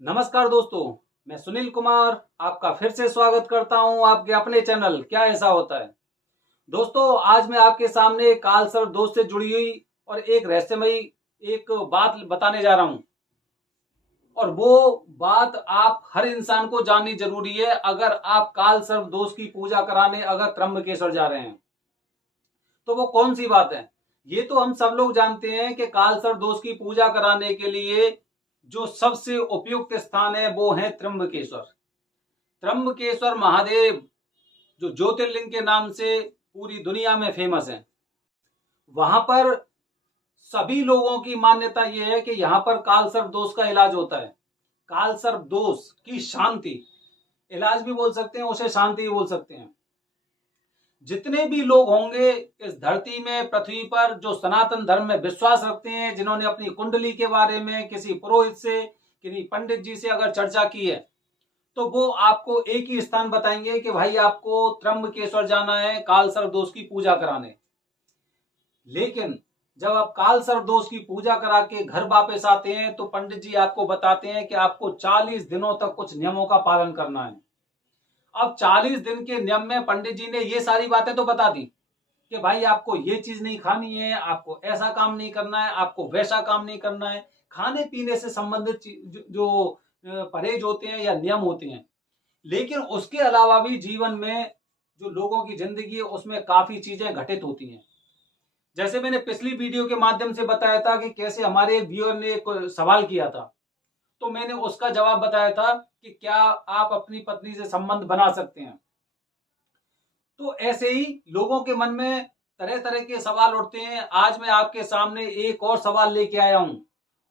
नमस्कार दोस्तों, मैं सुनील कुमार आपका फिर से स्वागत करता हूं आपके अपने चैनल क्या ऐसा होता है। दोस्तों, आज मैं आपके सामने कालसर्प दोष से जुड़ी हुई और एक रहस्यमयी एक बात बताने जा रहा हूं। और वो बात आप हर इंसान को जाननी जरूरी है अगर आप कालसर्प दोष की पूजा कराने अगर त्र्यंबकेश्वर जा रहे हैं। तो वो कौन सी बात है? ये तो हम सब लोग जानते हैं कि कालसर्प दोष की पूजा कराने के लिए जो सबसे उपयुक्त स्थान है वो है त्र्यंबकेश्वर। त्र्यंबकेश्वर महादेव जो ज्योतिर्लिंग के नाम से पूरी दुनिया में फेमस है। वहां पर सभी लोगों की मान्यता यह है कि यहाँ पर कालसर्प दोष का इलाज होता है। कालसर्प दोष की शांति, इलाज भी बोल सकते हैं, उसे शांति भी बोल सकते हैं। जितने भी लोग होंगे इस धरती में, पृथ्वी पर, जो सनातन धर्म में विश्वास रखते हैं, जिन्होंने अपनी कुंडली के बारे में किसी पुरोहित से, किसी पंडित जी से अगर चर्चा की है, तो वो आपको एक ही स्थान बताएंगे कि भाई आपको त्र्यंबकेश्वर जाना है कालसर्प दोष की पूजा कराने। लेकिन जब आप कालसर्प दोष की पूजा करा के घर वापस आते हैं तो पंडित जी आपको बताते हैं कि आपको 40 दिनों तक कुछ नियमों का पालन करना है। अब 40 दिन के नियम में पंडित जी ने ये सारी बातें तो बता दी कि भाई आपको ये चीज नहीं खानी है, आपको ऐसा काम नहीं करना है, आपको वैसा काम नहीं करना है। खाने पीने से संबंधित जो परहेज होते हैं या नियम होते हैं। लेकिन उसके अलावा भी जीवन में जो लोगों की जिंदगी है उसमें काफी चीजें घटित होती हैं। जैसे मैंने पिछली वीडियो के माध्यम से बताया था कि कैसे हमारे एक व्यूअर ने एक सवाल किया था, तो मैंने उसका जवाब बताया था कि क्या आप अपनी पत्नी से संबंध बना सकते हैं। तो ऐसे ही लोगों के मन में तरह तरह के सवाल उठते हैं। आज मैं आपके सामने एक और सवाल लेके आया हूं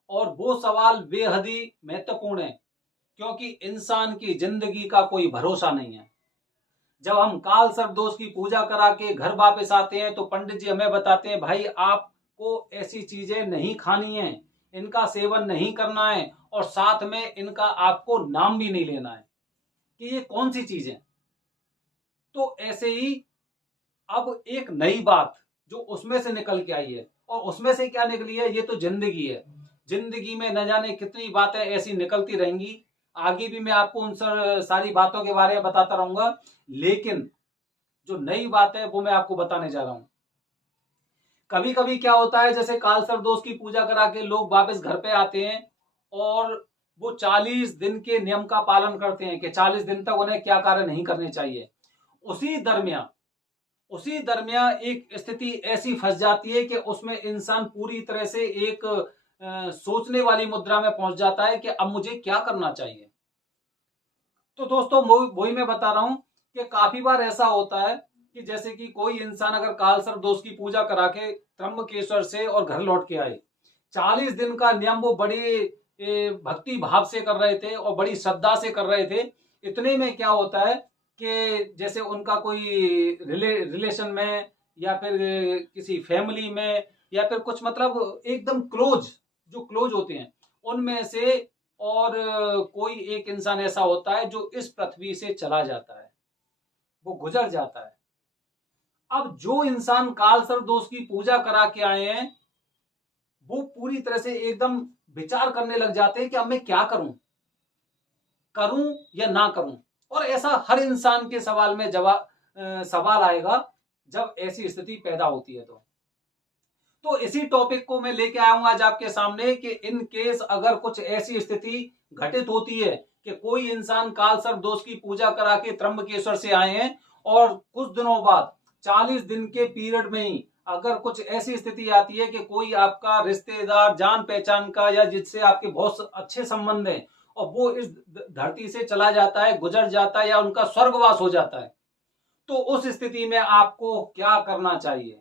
और वो सवाल बेहद ही महत्वपूर्ण है, क्योंकि इंसान की जिंदगी का कोई भरोसा नहीं है। जब हम कालसर्प दोष की पूजा करा के घर वापस आते हैं तो पंडित जी हमें बताते हैं भाई आपको ऐसी चीजें नहीं खानी है, इनका सेवन नहीं करना है और साथ में इनका आपको नाम भी नहीं लेना है कि ये कौन सी चीज है। तो ऐसे ही अब एक नई बात जो उसमें से निकल के आई है, और उसमें से क्या निकली है, ये तो जिंदगी है। जिंदगी में न जाने कितनी बातें ऐसी निकलती रहेंगी। आगे भी मैं आपको उन सारी बातों के बारे में बताता रहूंगा। लेकिन जो नई बात है वो मैं आपको बताने जा रहा हूं। कभी कभी क्या होता है, जैसे कालसर्प दोष की पूजा करा के लोग वापस घर पे आते हैं और वो 40 दिन के नियम का पालन करते हैं कि 40 दिन तक उन्हें क्या कार्य नहीं करने चाहिए। उसी दरमियान एक स्थिति ऐसी फंस जाती है कि उसमें इंसान पूरी तरह से एक सोचने वाली मुद्रा में पहुंच जाता है कि अब मुझे क्या करना चाहिए। तो दोस्तों, वही मैं बता रहा हूं कि काफी बार ऐसा होता है कि जैसे कि कोई इंसान अगर कालसर्प दोष की पूजा करा के त्र्यंबकेश्वर से और घर लौट के आए, 40 दिन का नियम वो बड़ी भक्ति भाव से कर रहे थे और बड़ी श्रद्धा से कर रहे थे। इतने में क्या होता है कि जैसे उनका कोई रिलेशन में या फिर किसी फैमिली में या फिर कुछ मतलब एकदम क्लोज, जो क्लोज होते हैं उनमें से, और कोई एक इंसान ऐसा होता है जो इस पृथ्वी से चला जाता है, वो गुजर जाता है। अब जो इंसान कालसर्प दोष की पूजा करा के आए हैं वो पूरी तरह से एकदम विचार करने लग जाते हैं कि अब मैं क्या करूं, करूं या ना करूं। और ऐसा हर इंसान के सवाल में सवाल आएगा जब ऐसी स्थिति पैदा होती है। तो इसी टॉपिक को मैं लेके आया हूं आज आपके सामने कि इन केस अगर कुछ ऐसी स्थिति घटित होती है कि कोई इंसान कालसर्प दोष की पूजा करा के त्र्यंबकेश्वर से आए हैं और कुछ दिनों बाद 40 दिन के पीरियड में ही अगर कुछ ऐसी स्थिति आती है कि कोई आपका रिश्तेदार, जान पहचान का, या जिससे आपके बहुत अच्छे संबंध हैं, और वो इस धरती से चला जाता है, गुजर जाता है, या उनका स्वर्गवास हो जाता है, तो उस स्थिति में आपको क्या करना चाहिए।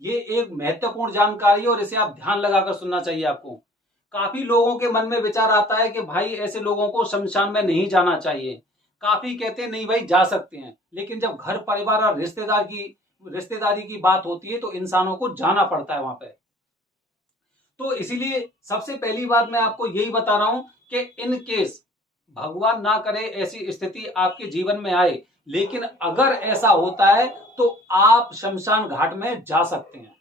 ये एक महत्वपूर्ण जानकारी है और इसे आप ध्यान लगाकर सुनना चाहिए आपको। काफी लोगों के मन में विचार आता है कि भाई ऐसे लोगों को शमशान में नहीं जाना चाहिए। काफी कहते हैं नहीं भाई जा सकते हैं, लेकिन जब घर परिवार और रिश्तेदारी की बात होती है तो इंसानों को जाना पड़ता है वहां पे। तो इसीलिए सबसे पहली बात मैं आपको यही बता रहा हूं कि इन केस भगवान ना करे ऐसी स्थिति आपके जीवन में आए, लेकिन अगर ऐसा होता है तो आप शमशान घाट में जा सकते हैं।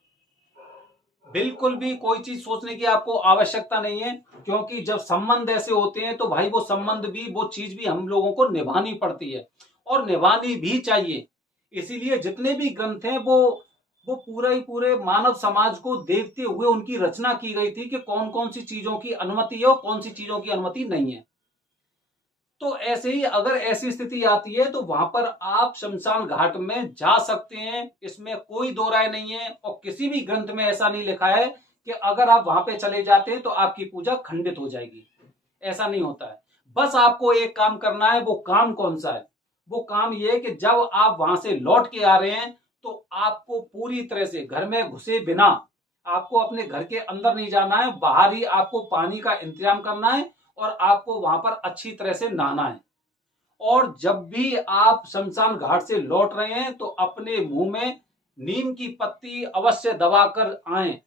बिल्कुल भी कोई चीज सोचने की आपको आवश्यकता नहीं है, क्योंकि जब संबंध ऐसे होते हैं तो भाई वो संबंध भी, वो चीज भी हम लोगों को निभानी पड़ती है और निभानी भी चाहिए। इसीलिए जितने भी ग्रंथ हैं वो पूरा ही पूरे मानव समाज को देखते हुए उनकी रचना की गई थी कि कौन कौन सी चीजों की अनुमति है और कौन सी चीजों की अनुमति नहीं है। तो ऐसे ही अगर ऐसी स्थिति आती है तो वहां पर आप शमशान घाट में जा सकते हैं, इसमें कोई दो राय नहीं है। और किसी भी ग्रंथ में ऐसा नहीं लिखा है कि अगर आप वहां पे चले जाते हैं तो आपकी पूजा खंडित हो जाएगी, ऐसा नहीं होता है। बस आपको एक काम करना है। वो काम कौन सा है? वो काम ये है कि जब आप वहां से लौट के आ रहे हैं तो आपको पूरी तरह से घर में घुसे बिना आपको अपने घर के अंदर नहीं जाना है, बाहर ही आपको पानी का इंतजाम करना है और आपको वहां पर अच्छी तरह से नहाना है। और जब भी आप शमशान घाट से लौट रहे हैं तो अपने मुंह में नीम की पत्ती अवश्य दबाकर आए।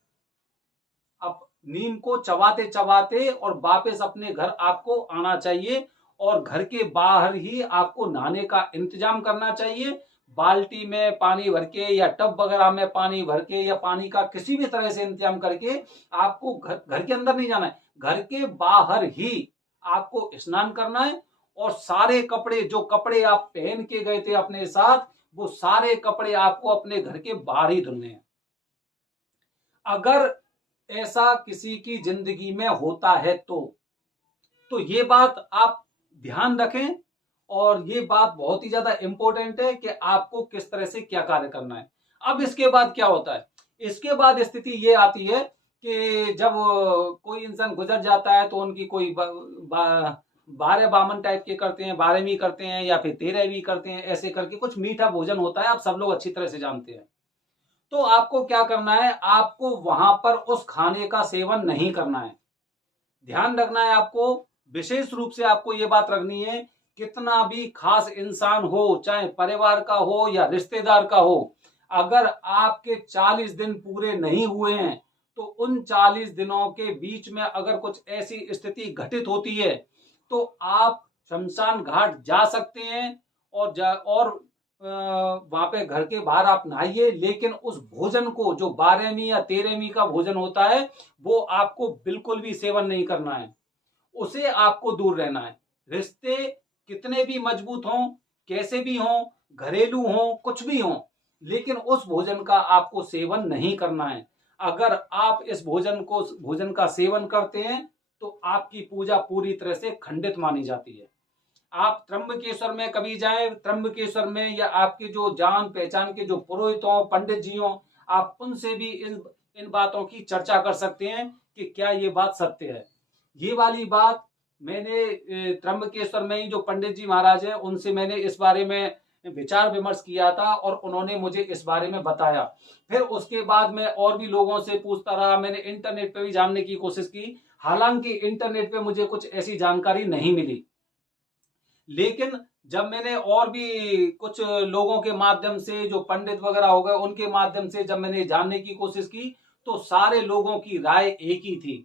अब नीम को चबाते चबाते और वापस अपने घर आपको आना चाहिए और घर के बाहर ही आपको नहाने का इंतजाम करना चाहिए। बाल्टी में पानी भर के या टब वगैरह में पानी भर के या पानी का किसी भी तरह से इंतजाम करके आपको घर के अंदर नहीं जाना है, घर के बाहर ही आपको स्नान करना है। और सारे कपड़े, जो कपड़े आप पहन के गए थे अपने साथ, वो सारे कपड़े आपको अपने घर के बाहर ही धुलने हैं। अगर ऐसा किसी की जिंदगी में होता है तो ये बात आप ध्यान रखें। और ये बात बहुत ही ज्यादा इंपॉर्टेंट है कि आपको किस तरह से क्या कार्य करना है। अब इसके बाद क्या होता है? इसके बाद स्थिति ये आती है कि जब कोई इंसान गुजर जाता है तो उनकी कोई बारह बामन टाइप के करते हैं, 12वीं करते हैं या फिर 13वीं करते हैं, ऐसे करके कुछ मीठा भोजन होता है, आप सब लोग अच्छी तरह से जानते हैं। तो आपको क्या करना है? आपको वहां पर उस खाने का सेवन नहीं करना है। ध्यान रखना है आपको, विशेष रूप से आपको ये बात रखनी है, कितना भी खास इंसान हो, चाहे परिवार का हो या रिश्तेदार का हो, अगर आपके 40 दिन पूरे नहीं हुए हैं तो उन 40 दिनों के बीच में अगर कुछ ऐसी स्थिति घटित होती है तो आप शमशान घाट जा सकते हैं और वहां पे घर के बाहर आप नहाइए, लेकिन उस भोजन को, जो 12वीं या 13वीं का भोजन होता है, वो आपको बिल्कुल भी सेवन नहीं करना है, उसे आपको दूर रहना है। रिश्ते कितने भी मजबूत हों, कैसे भी हों, घरेलू हों, कुछ भी हों, लेकिन उस भोजन का आपको सेवन नहीं करना है। अगर आप इस भोजन का सेवन करते हैं तो आपकी पूजा पूरी तरह से खंडित मानी जाती है। आप त्र्यंबकेश्वर में कभी जाएं, त्र्यंबकेश्वर में या आपके जो जान पहचान के जो पुरोहित हों, पंडित जी हों, आप उनसे भी इन बातों की चर्चा कर सकते हैं कि क्या ये बात सत्य है। ये वाली बात मैंने त्र्यंबकेश्वर में ही जो पंडित जी महाराज हैं उनसे मैंने इस बारे में विचार विमर्श किया था और उन्होंने मुझे इस बारे में बताया। फिर उसके बाद मैं और भी लोगों से पूछता रहा, मैंने इंटरनेट पे भी जानने की कोशिश की, हालांकि इंटरनेट पे मुझे कुछ ऐसी जानकारी नहीं मिली। लेकिन जब मैंने और भी कुछ लोगों के माध्यम से, जो पंडित वगैरह हो गए, उनके माध्यम से जब मैंने जानने की कोशिश की तो सारे लोगों की राय एक ही थी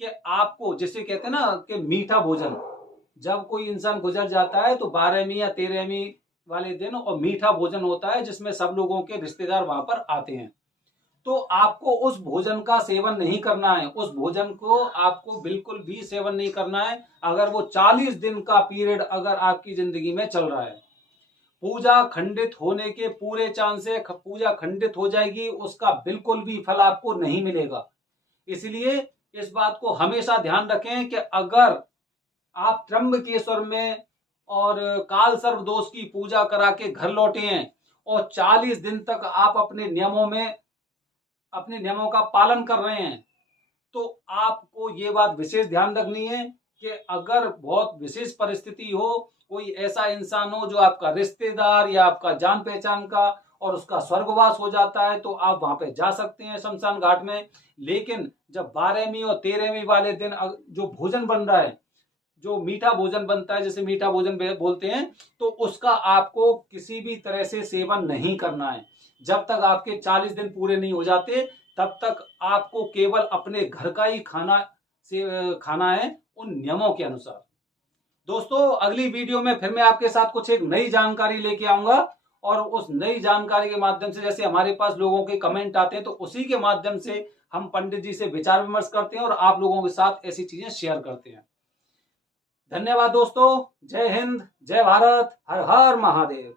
कि आपको, जिसे कहते हैं ना कि मीठा भोजन, जब कोई इंसान गुजर जाता है तो 12वीं या 13वीं वाले दिन और मीठा भोजन होता है जिसमें सब लोगों के रिश्तेदार वहां पर आते हैं, तो आपको उस भोजन का सेवन नहीं करना है। उस भोजन को आपको बिल्कुल भी सेवन नहीं करना है अगर वो 40 दिन का पीरियड अगर आपकी जिंदगी में चल रहा है। पूजा खंडित होने के पूरे चांस है, पूजा खंडित हो जाएगी, उसका बिल्कुल भी फल आपको नहीं मिलेगा। इसलिए इस बात को हमेशा ध्यान रखें कि अगर आप त्र्यंबकेश्वर में और काल सर्प दोष की पूजा करा के घर लौटे हैं और 40 दिन तक आप अपने नियमों का पालन कर रहे हैं, तो आपको ये बात विशेष ध्यान रखनी है कि अगर बहुत विशेष परिस्थिति हो, कोई ऐसा इंसान हो जो आपका रिश्तेदार या आपका जान पहचान का और उसका स्वर्गवास हो जाता है, तो आप वहां पे जा सकते हैं शमशान घाट में। लेकिन जब 12वीं और 13वीं वाले दिन जो भोजन बन रहा है, जो मीठा भोजन बनता है, जैसे मीठा भोजन बोलते हैं, तो उसका आपको किसी भी तरह से सेवन नहीं करना है। जब तक आपके 40 दिन पूरे नहीं हो जाते तब तक आपको केवल अपने घर का ही खाना है, उन नियमों के अनुसार। दोस्तों, अगली वीडियो में फिर मैं आपके साथ कुछ एक नई जानकारी लेके आऊंगा और उस नई जानकारी के माध्यम से, जैसे हमारे पास लोगों के कमेंट आते हैं, तो उसी के माध्यम से हम पंडित जी से विचार विमर्श करते हैं और आप लोगों के साथ ऐसी चीजें शेयर करते हैं। धन्यवाद दोस्तों। जय हिंद, जय भारत, हर हर महादेव।